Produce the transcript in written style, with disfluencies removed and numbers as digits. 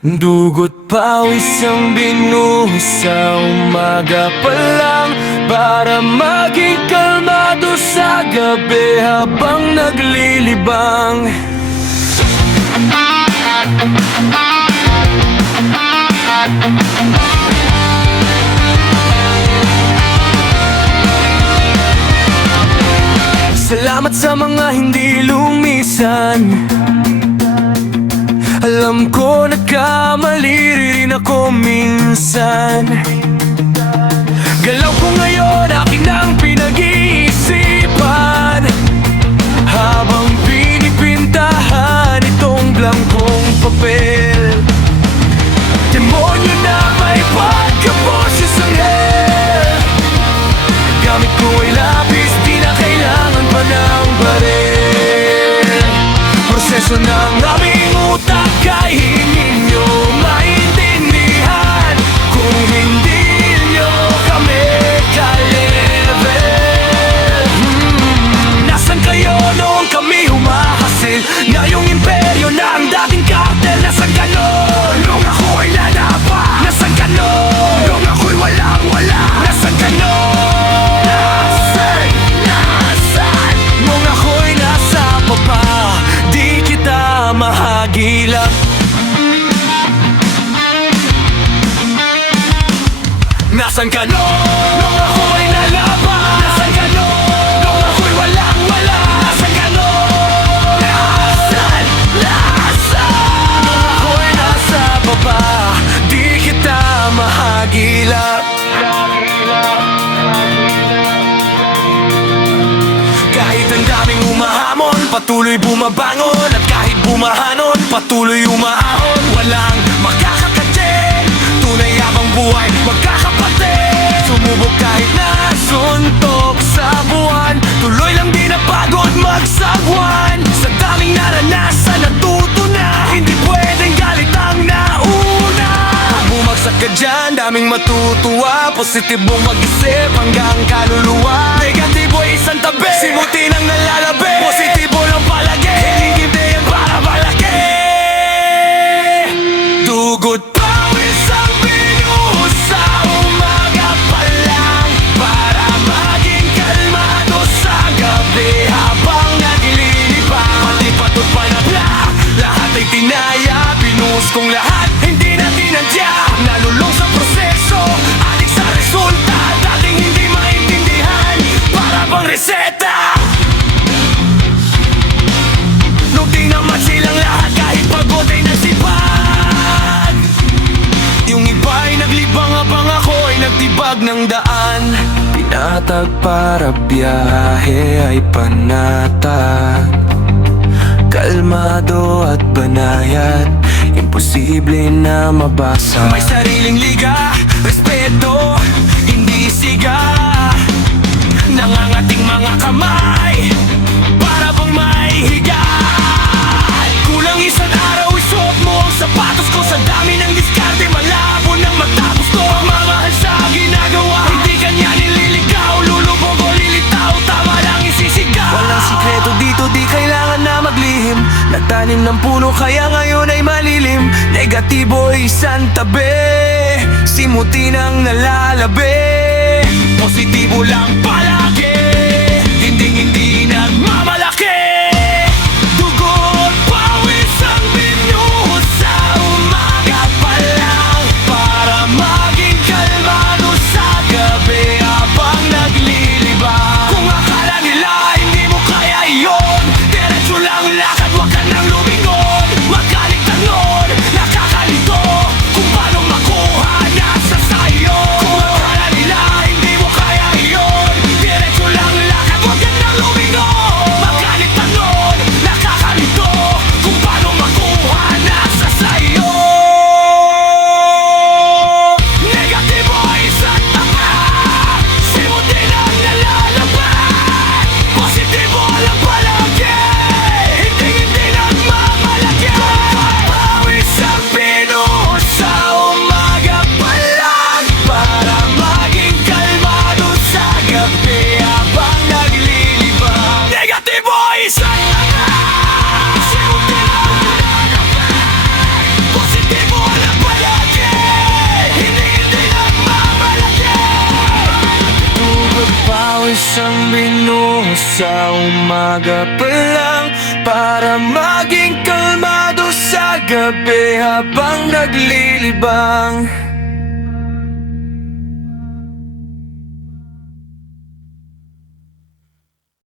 Dugot pawis ang binuhos sa umaga pa lang, para maging kalmado sa gabi habang naglilibang. Salamat sa mga hindi lumisan. Alam ko nagkamali rin ako minsan. Galaw ko ngayon aking nang pinag-iisipan, habang pinipintahan itong blankong papel. Demonyo na may pagkaboses ang hell. Gamit ko ay lapis, di na kailangan pa ng baril. Proseso ng aming utak ay hindi nyo maintindihan kung hindi nyo kami ka-level. Nasaan kayo noong kami humahasil na yung imperyo na ang dating cartel? Nasaan ka noon nung ako'y lalaban? Nasaan ka noon nung ako'y walang-wala? Nasaan ka noon? Nasaan nung ako'y nasa baba? Di kita mahagilap. Nasaan ka noon nung ako'y nalaban? Nasaan ka noon nung ako'y walang-wala? Nasaan ka noon? Nasaan? Nung ako'y nasa baba, di kita mahagilap. Kahit ang daming umahamon, patuloy bumabangon. At kahit bumahanon, patuloy umaahon. Walang makakakatid, tunay habang buhay magkakapatid. Sumubok kahit nasuntok sa buwan, tuloy lang di napagod magsagwan. Sa daming naranasan, natuto na hindi pwedeng galit ang nauna. Pag bumagsak ka dyan, daming matutuwa. Positibong mag-isip hanggang kaluluwa. Negatibo ay isang tabi, simuti nang nalalabi. Positibo lang palagi, hindi yan para malaki. Dugot pawis ang binuhos sa umaga pa lang, para maging kalmado sa gabi habang naglilibang. Pati patot pa na black, lahat ay tinaya. Binuhos kong lahat, hindi na tinadya. Nalulong sa proseso, adik sa resulta. Dating hindi maintindihan, para bang reseta. Nung di naman silang lahat, kahit pagod ay nagsipag. Yung iba ay naglibang habang ako ay nagtibag ng daan. Pinatag para biyahe ay panatag, kalmado at banayad, imposible na mabasa. May sariling liga, respeto, hindi siga. Nangangating mga kamay, para bang maihiga. Kulang isang araw, isuot mo ang sapatos ko. Sa dami ng diskarte, malabo nang matapos ko. Pagmamahal sa ginagawa, hindi kanya nililigaw. Lulubog o lilitaw, tama lang isisigaw. Walang sikreto dito, di kailangan na maglihim. Nagtanim ng puno, kaya ngayon ay malilim. Negatibo ay isang tabi, simuti nang nalalabi. Positibo lang palagi, hindi nagmamalaki. Dugot pawis ang binuhos sa umaga pa lang, para maging kalmado sa gabi habang naglilibang. Kung akala nila hindi mo kaya iyon, diretso lang lakad, wag ka nang lumingon. Magkaligtan nun, nakakalito kung paano makuha nasa sayo. Kung akala nila hindi mo kaya iyon, sa umaga pa lang, para maging kalmado sa gabi habang naglilibang.